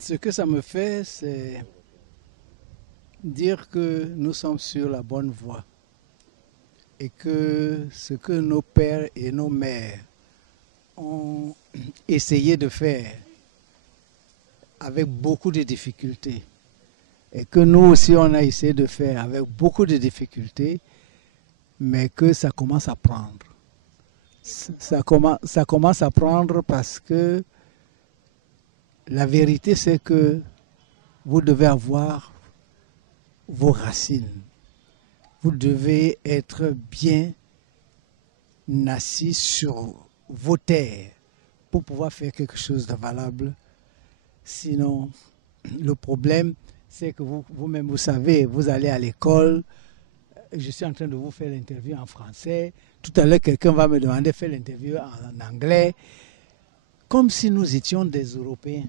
Ce que ça me fait, c'est dire que nous sommes sur la bonne voie et que ce que nos pères et nos mères ont essayé de faire avec beaucoup de difficultés et que nous aussi on a essayé de faire avec beaucoup de difficultés, mais que ça commence à prendre. Ça commence à prendre parce que la vérité, c'est que vous devez avoir vos racines. Vous devez être bien assis sur vos terres pour pouvoir faire quelque chose de valable. Sinon, le problème, c'est que vous-même, vous savez, vous allez à l'école. Je suis en train de vous faire l'interview en français. Tout à l'heure, quelqu'un va me demander de faire l'interview en anglais. Comme si nous étions des Européens.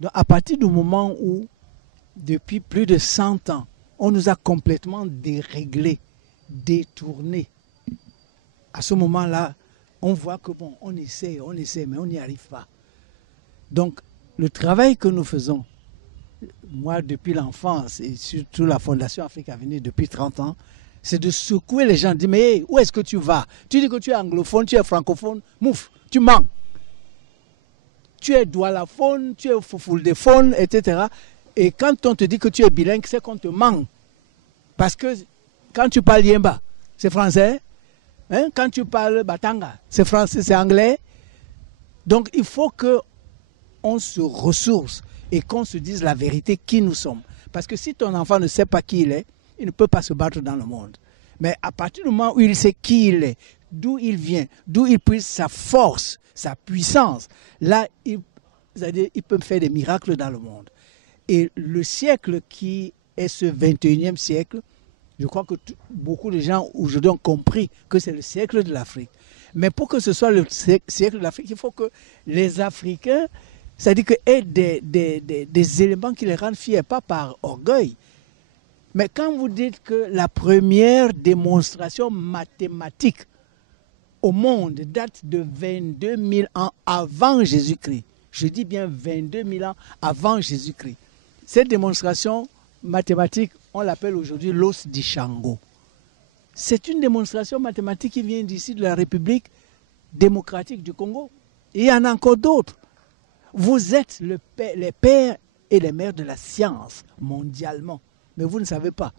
Donc, à partir du moment où, depuis plus de 100 ans, on nous a complètement déréglés, détournés, à ce moment-là, on voit que bon, on essaie, mais on n'y arrive pas. Donc, le travail que nous faisons, moi, depuis l'enfance, et surtout la Fondation Afrique Avenir depuis 30 ans, c'est de secouer les gens, de dire, mais hey, où est-ce que tu vas? Tu dis que tu es anglophone, tu es francophone, mouf, tu mens. Tu es doualaphone, tu es foufouldéphone, etc. Et quand on te dit que tu es bilingue, c'est qu'on te ment. Parce que quand tu parles Yemba, c'est français. Hein? Quand tu parles Batanga, c'est français, c'est anglais. Donc il faut qu'on se ressource et qu'on se dise la vérité, qui nous sommes. Parce que si ton enfant ne sait pas qui il est, il ne peut pas se battre dans le monde. Mais à partir du moment où il sait qui il est, d'où il vient, d'où il puise sa force, sa puissance, là, il peut faire des miracles dans le monde. Et le siècle qui est ce 21e siècle, je crois que beaucoup de gens aujourd'hui ont compris que c'est le siècle de l'Afrique. Mais pour que ce soit le siècle de l'Afrique, il faut que les Africains, c'est-à-dire aient des éléments qui les rendent fiers, pas par orgueil. Mais quand vous dites que la première démonstration mathématique au monde date de 22 000 ans avant Jésus-Christ, je dis bien 22 000 ans avant Jésus-Christ, cette démonstration mathématique, on l'appelle aujourd'hui l'os d'Ishango. C'est une démonstration mathématique qui vient d'ici, de la République démocratique du Congo. Et il y en a encore d'autres. Vous êtes les pères et les mères de la science mondialement, mais vous ne savez pas.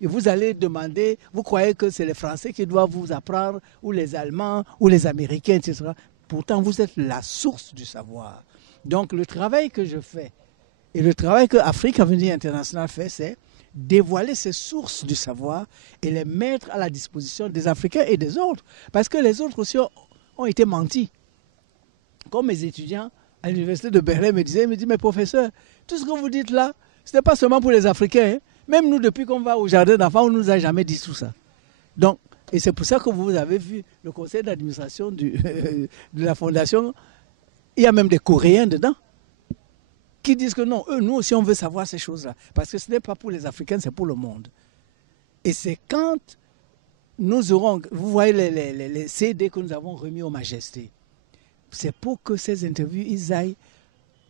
Et vous allez demander, vous croyez que c'est les Français qui doivent vous apprendre, ou les Allemands, ou les Américains, etc. Pourtant, vous êtes la source du savoir. Donc, le travail que je fais, et le travail que Afrique Avenir International fait, c'est dévoiler ces sources du savoir et les mettre à la disposition des Africains et des autres. Parce que les autres aussi ont été mentis. Comme mes étudiants à l'université de Berlin me disaient, mais professeur, tout ce que vous dites là, ce n'est pas seulement pour les Africains. Hein. Même nous, depuis qu'on va au jardin d'enfants, on ne nous a jamais dit tout ça. Donc, et c'est pour ça que vous avez vu le conseil d'administration de la fondation, il y a même des Coréens dedans, qui disent que non, nous aussi on veut savoir ces choses-là. Parce que ce n'est pas pour les Africains, c'est pour le monde. Et c'est quand nous aurons, vous voyez les CD que nous avons remis aux majestés, c'est pour que ces interviews, ils aillent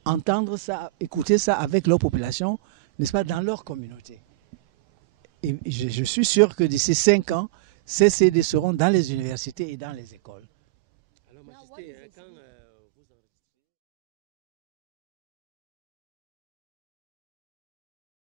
entendre ça, écouter ça avec leur population, n'est-ce pas, dans leur communauté. Et je suis sûr que d'ici 5 ans, ces CD seront dans les universités et dans les écoles. Alors, Majesté, quand